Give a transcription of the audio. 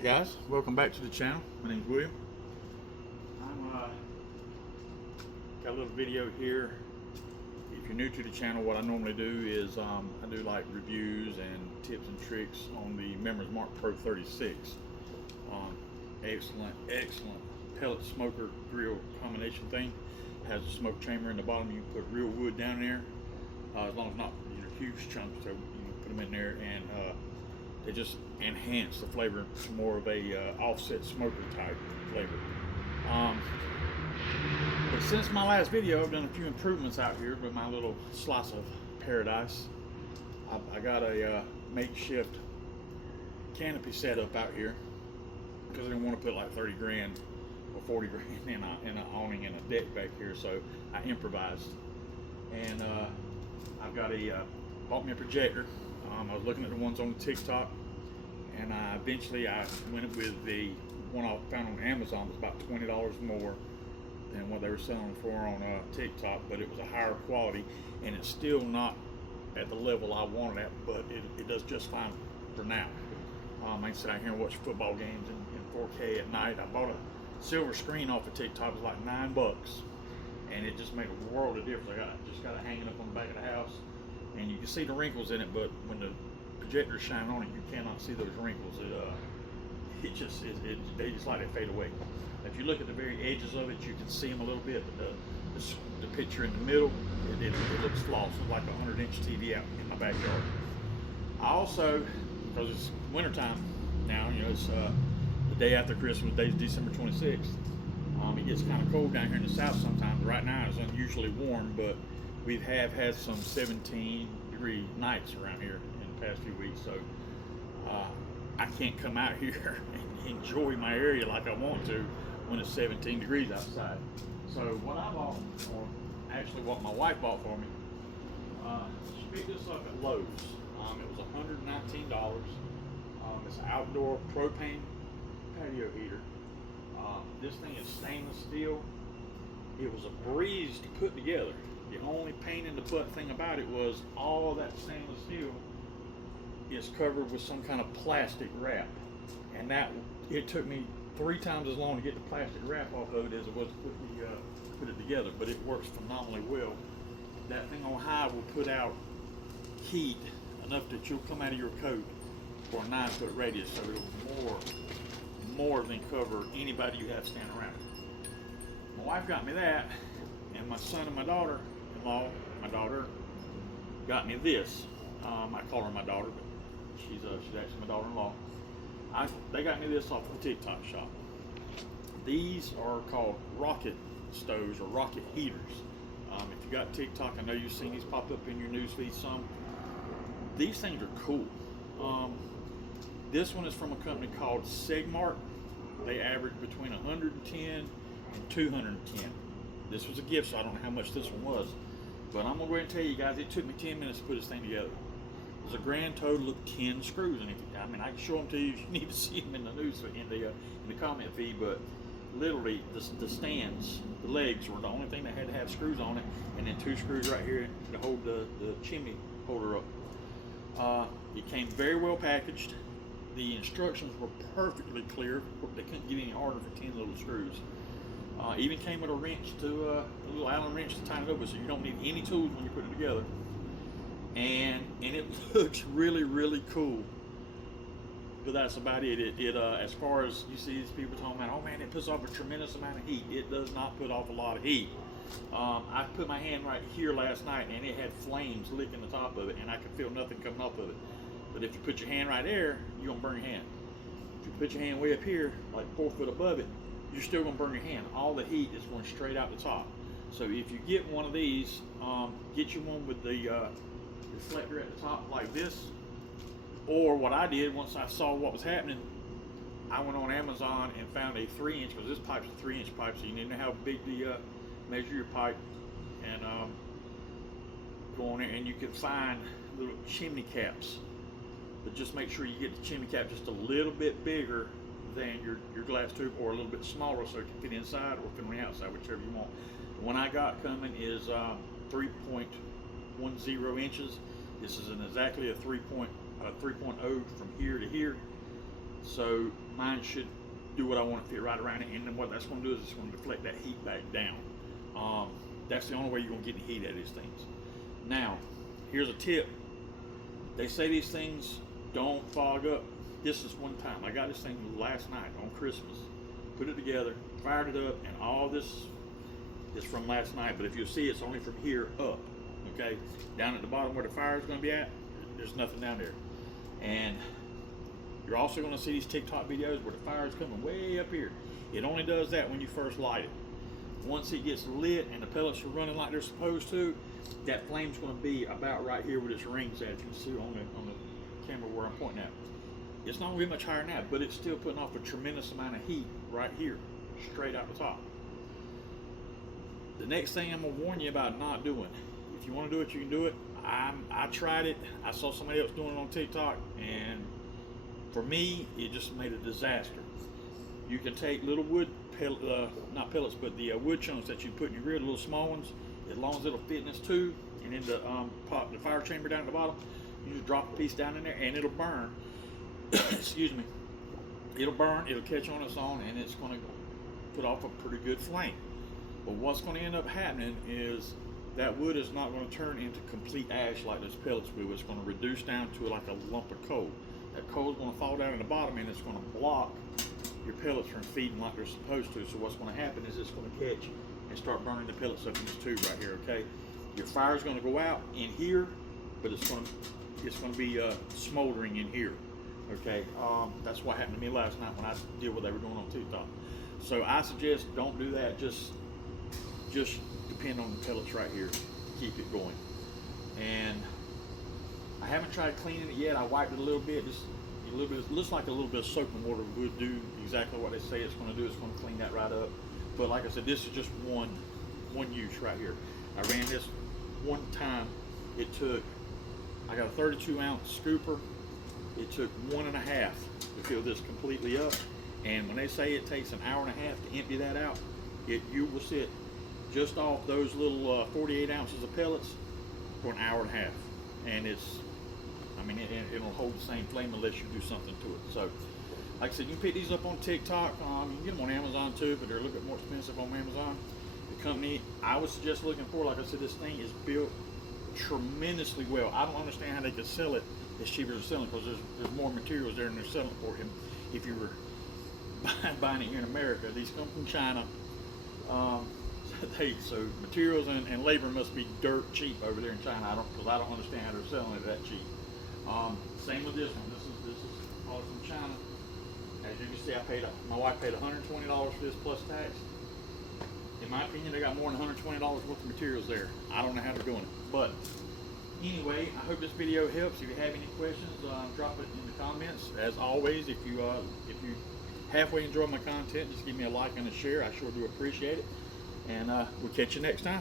Alright guys, welcome back to the channel. My name's William. I'm got a little video here. If you're new to the channel, what I normally do is I do like reviews and tips and tricks on the Members Mark Pro 36. Excellent pellet smoker grill combination thing. Has a smoke chamber in the bottom. You can put real wood down there, as long as not huge chunks, so you can put them in there, and they just enhance the flavor to more of a offset smoker type flavor. But since my last video, I've done a few improvements out here with my little slice of paradise. I got a makeshift canopy set up out here because I didn't want to put like 30 grand or 40 grand in an awning and a deck back here, so I improvised. And I've got bought me a projector. I was looking at the ones on TikTok, and eventually I went with the one I found on Amazon. It was about $20 more than what they were selling for on TikTok, but it was a higher quality, and it's still not at the level I wanted at, but it does just fine for now. I can sit out here and watch football games in 4K at night. I bought a silver screen off of TikTok. It was like $9, and it just made a world of difference. Just got it hanging up on the back of the house, and you can see the wrinkles in it, but when the projector is shining on it, you cannot see those wrinkles. They just like they fade away. If you look at the very edges of it, you can see them a little bit, but the picture in the middle, it looks flawless. It's like a 100-inch TV out in my backyard. I also, because it's wintertime now, it's the day after Christmas, day's December 26th. It gets kind of cold down here in the south sometimes. Right now it's unusually warm, but we have had some 17-degree nights around here in the past few weeks, so I can't come out here and enjoy my area like I want to when it's 17 degrees outside. So what I bought, or actually what my wife bought for me, she picked this up at Lowe's. It was $119. It's an outdoor propane patio heater. This thing is stainless steel. It was a breeze to put together. The only pain in the butt thing about it was all that stainless steel is covered with some kind of plastic wrap, and it took me 3 times as long to get the plastic wrap off of it as it was to put it together. But it works phenomenally well. That thing on high will put out heat enough that you'll come out of your coat for a 9-foot radius, so it'll more than cover anybody you have standing around. My wife got me that, and my son and my daughter-in-law, my daughter, got me this. I call her my daughter, but she's actually my daughter-in-law. They got me this off of the TikTok shop. These are called rocket stoves or rocket heaters. If you got TikTok, I know you've seen these pop up in your newsfeed some. These things are cool. This one is from a company called Segmark. They average between 110 and 210. This was a gift, so I don't know how much this one was, but I'm gonna go ahead and tell you guys, it took me 10 minutes to put this thing together. It was a grand total of 10 screws, and I can show them to you. You need to see them in the news in the comment feed, but literally the stands, the legs were the only thing that had to have screws on it, and then 2 screws right here to hold the chimney holder up. It came very well packaged. The instructions were perfectly clear. They couldn't get any harder for 10 little screws. Even came with a wrench, a little Allen wrench to tighten it over, so you don't need any tools when you put it together. And it looks really, really cool. But that's about it. As far as you see these people talking about, oh man, it puts off a tremendous amount of heat. It does not put off a lot of heat. I put my hand right here last night, and it had flames licking the top of it, and I could feel nothing coming off of it. But if you put your hand right there, you're gonna burn your hand. If you put your hand way up here, like 4 foot above it, you're still gonna burn your hand. All the heat is going straight out the top. So if you get one of these, get you one with the reflector at the top like this. Or what I did, once I saw what was happening, I went on Amazon and found a 3-inch, because this pipe's a 3-inch pipe, so you need to know how big to measure your pipe, and go on there and you can find little chimney caps. But just make sure you get the chimney cap just a little bit bigger than your glass tube, or a little bit smaller, so it can fit inside or fit on the outside, whichever you want. The one I got coming is 3.10 inches. This is exactly a 3.0 from here to here. So mine should do what I want to fit right around it, and then what that's going to do is it's going to deflect that heat back down. That's the only way you're going to get the heat out of these things. Now, here's a tip. They say these things don't fog up. This is one time. I got this thing last night on Christmas. Put it together, fired it up, and all this is from last night. But if you see, it's only from here up. Okay, down at the bottom where the fire is going to be at, there's nothing down there. And you're also going to see these TikTok videos where the fire is coming way up here. It only does that when you first light it. Once it gets lit and the pellets are running like they're supposed to, that flame's going to be about right here where this ring's at. You can see on the camera where I'm pointing at. It's not going to be much higher than that, but it's still putting off a tremendous amount of heat right here, straight out the top. The next thing I'm going to warn you about not doing, if you want to do it, you can do it. I tried it. I saw somebody else doing it on TikTok, and for me, it just made a disaster. You can take little wood not pellets, but the wood chunks that you put in your grill, the little small ones, as long as it'll fit in this tube, and in the the fire chamber down at the bottom, you just drop a piece down in there, and it'll burn. Excuse me. It'll burn. It'll catch on its own, and it's going to put off a pretty good flame. But what's going to end up happening is that wood is not going to turn into complete ash like those pellets will. It's going to reduce down to like a lump of coal. That coal is going to fall down in the bottom, and it's going to block your pellets from feeding like they're supposed to. So what's going to happen is it's going to catch and start burning the pellets up in this tube right here. Okay, your fire is going to go out in here, but it's going to be smoldering in here. Okay, that's what happened to me last night when I did what they were doing on TikTok. So I suggest don't do that. Just depend on the pellets right here. Keep it going. And I haven't tried cleaning it yet. I wiped it a little bit. Just a little bit. It looks like a little bit of soap and water would do exactly what they say it's going to do. It's going to clean that right up. But like I said, this is just one use right here. I ran this one time. I got a 32-ounce scooper. It took 1.5 to fill this completely up. And when they say it takes an hour and a half to empty that out, you will sit just off those little 48 ounces of pellets for an hour and a half. And it'll hold the same flame unless you do something to it. So, like I said, you can pick these up on TikTok. You can get them on Amazon too, but they're a little bit more expensive on Amazon. The company I would suggest looking for, like I said, this thing is built tremendously well. I don't understand how they could sell it as cheap as they're selling, because there's more materials there than they're selling for him. If you were buying it here in America, these come from China. So materials and labor must be dirt cheap over there in China. because I don't understand how they're selling it that cheap. Same with this one. This is all from China. As you can see, my wife paid $120 for this plus tax. In my opinion, they got more than $120 worth of materials there. I don't know how they're doing it, but anyway, I hope this video helps. If you have any questions, drop it in the comments. As always, if you halfway enjoy my content, just give me a like and a share. I sure do appreciate it. And we'll catch you next time.